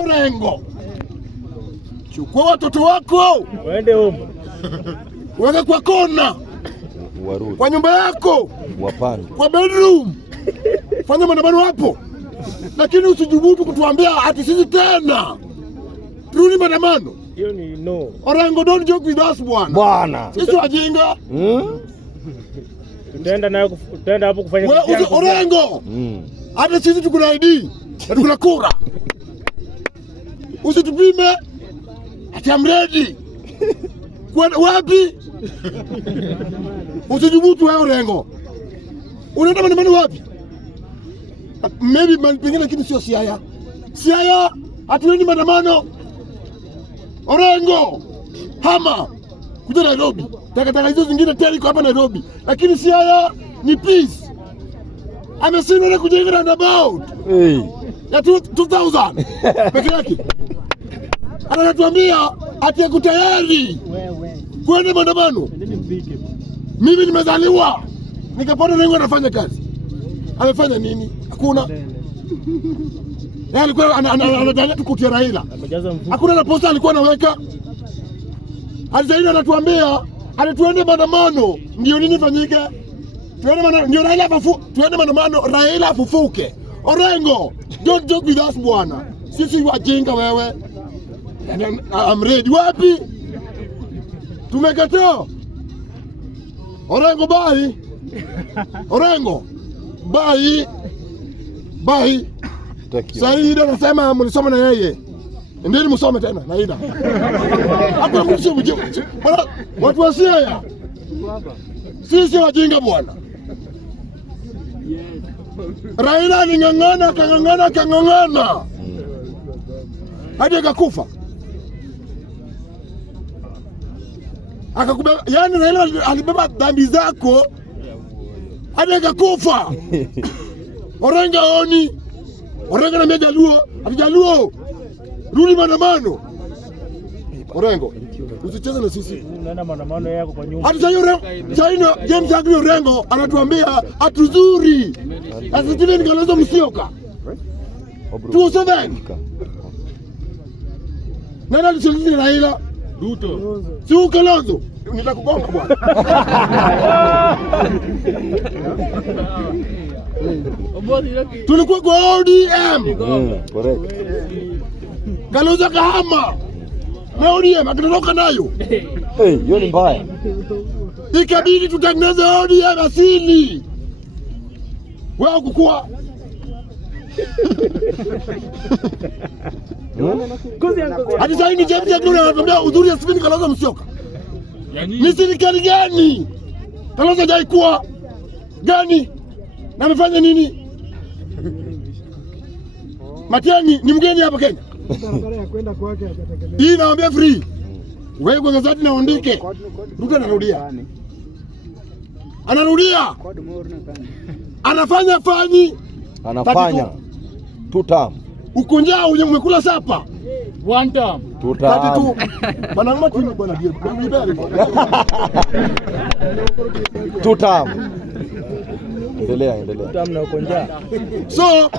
Orengo, chukua watoto wako waende huko, weka kwa kona, warudi kwa nyumba yako, wapande kwa bedroom, fanya maandamano hapo, lakini usijubutu kutuambia ati sisi tena turudi maandamano. hiyo ni no. Orengo, don't joke with us bwana. Sisi wajinga. Tutaenda hapo kufanya wewe Orengo. Hata sisi tuko na ID na tuko na kura. Usitupime ati I'm ready. Kwenda wapi? Usijubutu wewe Orengo. Unaenda maandamano wapi? Maybe pengine, lakini sio Siaya. Siaya hatuendi maandamano. Orengo, hama kuja Nairobi. Takataka hizo zingine tena iko hapa Nairobi. Lakini Siaya ni peace. Amesema na kujenga roundabout. Ya 2000 peke yake. Anatuambia ati ako tayari kwenda maandamano. Mimi nimezaliwa nikapata Orengo anafanya kazi. Amefanya nini? Hakuna. Yeye alikuwa anadanganya tukutia Raila. Hakuna na posta alikuwa anaweka. Alizaidi anatuambia tuende maandamano ndio nini fanyike? Tuende maandamano ndio Raila tuende maandamano Raila afufuke. Orengo, don't joke with us bwana. Sisi wajinga wewe. I'm ready. Wapi? Tumekataa. Orengo bye. Orengo bye. Bye. Saida anasema mlisoma na yeye. Endeni msome tena na Ida. Hapa msio mjinga. Bwana, watu wa Siaya. Sisi wajinga bwana. Raila aling'ang'ana kang'ang'ana. Hadi akakufa. Akakubeba, yani Raila alibeba dhambi zako hadi akakufa. Orengo oni. Orengo na Jaluo, atijaluo. Rudi maandamano. Orengo, usicheze na sisi. Unaenda maandamano yako kwa nyumba. Hata China James Agri Orengo anatuambia atuzuri. Steven Kalonzo Musyoka. 207. Nani alishinda Raila? Ruto. Si Kalonzo. Nitakugonga bwana. Tulikuwa kwa ODM. correct. Kalonzo kahama na ODM akitoka nayo. Hiyo ni mbaya. Ikabidi tutengeneze ODM asili. Wewe kukua. Hadi sasa ni James Agri anatuambia udhuri ya Steven Kalonzo Musyoka. Ni serikali gani? Kalonzo hajai kuwa gani? Na amefanya nini? Matiang'i ni mgeni hapa Kenya. Hii naambia free. Wewe kwa gazeti na uandike. Ruto anarudia. Anarudia. Anafanya Anafanya 2 term. Uko njaa umekula sapa. 1 term. 2 term. Bana ngoma tu bwana dia. 2 term. Endelea. Term na uko njaa. So